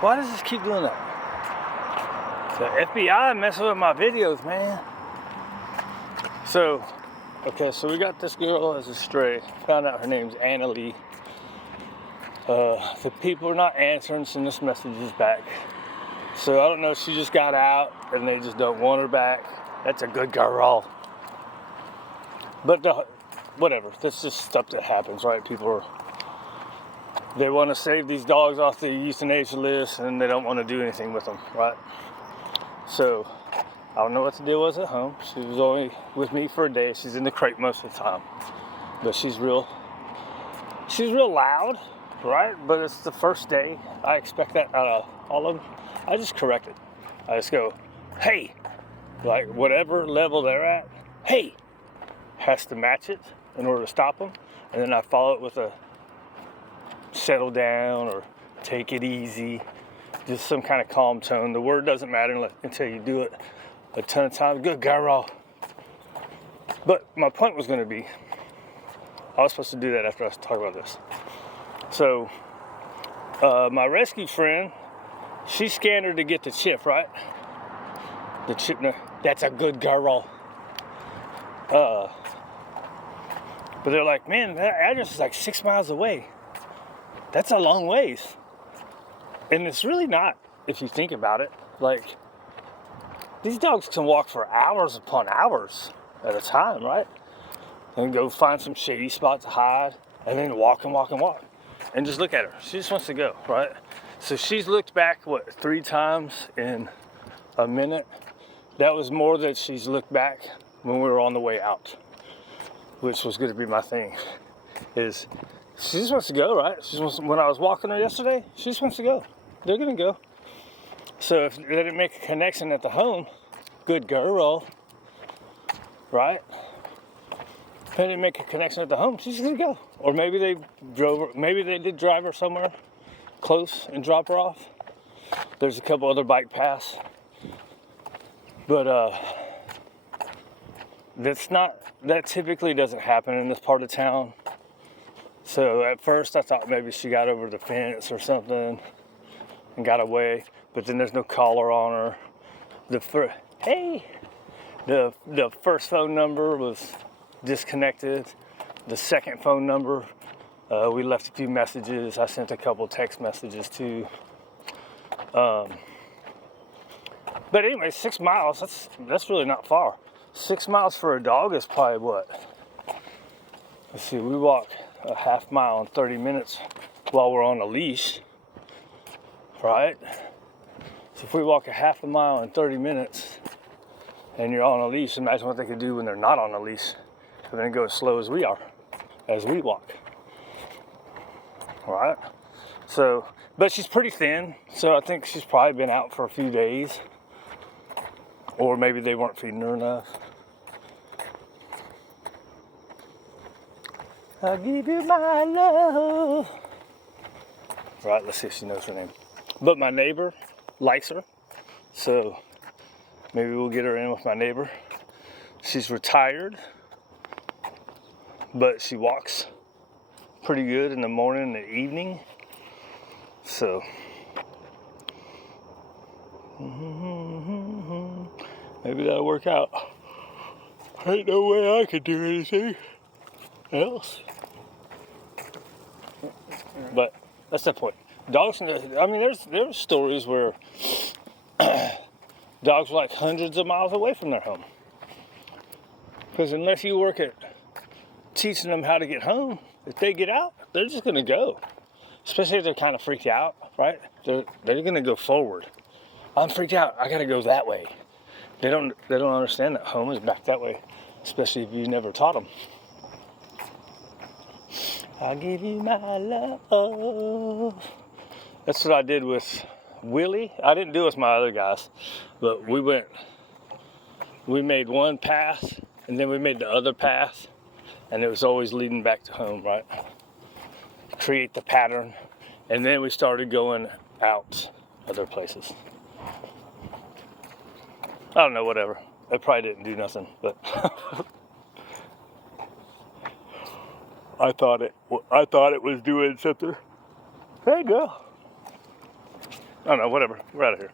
Why does this keep doing that? The FBI messing with my videos, man. So, okay, so we got this girl as a stray. Found out her name's Anna Lee. The people are not answering, sending us messages back. So I don't know if she just got out and they just don't want her back. That's a good girl. But whatever, that's just stuff that happens, right? They want to save these dogs off the euthanasia list and they don't want to do anything with them, right? So I don't know what the deal was at home. She was only with me for a day. She's in the crate most of the time. But she's real loud, right? But it's the first day. I expect that out of all of them. I just correct it. I just go, hey, like whatever level they're at, hey, has to match it in order to stop them. And then I follow it with a settle down or take it easy, just some kind of calm tone. The word doesn't matter until you do it a ton of times. Good girl. But my point was going to be, I was supposed to do that after I talk about this. So my rescue friend, she scanned her to get the chip, right? The chip, that's a good girl. But they're like, man, that address is like 6 miles away. That's a long ways. And it's really not, if you think about it. Like, these dogs can walk for hours upon hours at a time, right? And go find some shady spot to hide, and then walk and walk and walk. And just look at her. She just wants to go, right? So she's looked back, 3 times in a minute? That was more than she's looked back when we were on the way out, which was going to be my thing, is she just wants to go, right? When I was walking her yesterday, she just wants to go. They're going to go. So if they didn't make a connection at the home, good girl, right? If they didn't make a connection at the home, she's going to go. Or maybe they did drive her somewhere close and drop her off. There's a couple other bike paths. But that typically doesn't happen in this part of town. So at first I thought maybe she got over the fence or something and got away, but then there's no collar on her. The first phone number was disconnected. The second phone number, we left a few messages. I sent a couple text messages too. But anyway, 6 miles, that's really not far. 6 miles for a dog is probably what? Let's see, we walk a half mile in 30 minutes while we're on a leash, right? So if we walk a half a mile in 30 minutes and you're on a leash, imagine what they could do when they're not on a leash. And then go as slow as we are, as we walk, right? So, but she's pretty thin, so I think she's probably been out for a few days. Or maybe they weren't feeding her enough. I'll give you my love. Right, let's see if she knows her name. But my neighbor likes her, so maybe we'll get her in with my neighbor. She's retired, but she walks pretty good in the morning and the evening. So, maybe that'll work out. Ain't no way I could do anything else. But that's the point. Dogs, I mean, there's stories where dogs were like hundreds of miles away from their home. Because unless you work at teaching them how to get home, if they get out, they're just going to go. Especially if they're kind of freaked out, right? They're going to go forward. I'm freaked out. I got to go that way. They don't understand that home is back that way, especially if you never taught them. I'll give you my love. That's what I did with Willie. I didn't do it with my other guys, but we made one path, and then we made the other path, and it was always leading back to home, right? Create the pattern, and then we started going out other places. I don't know, whatever. It probably didn't do nothing, but I thought it was doing something. There you go. I don't know, whatever. We're out of here.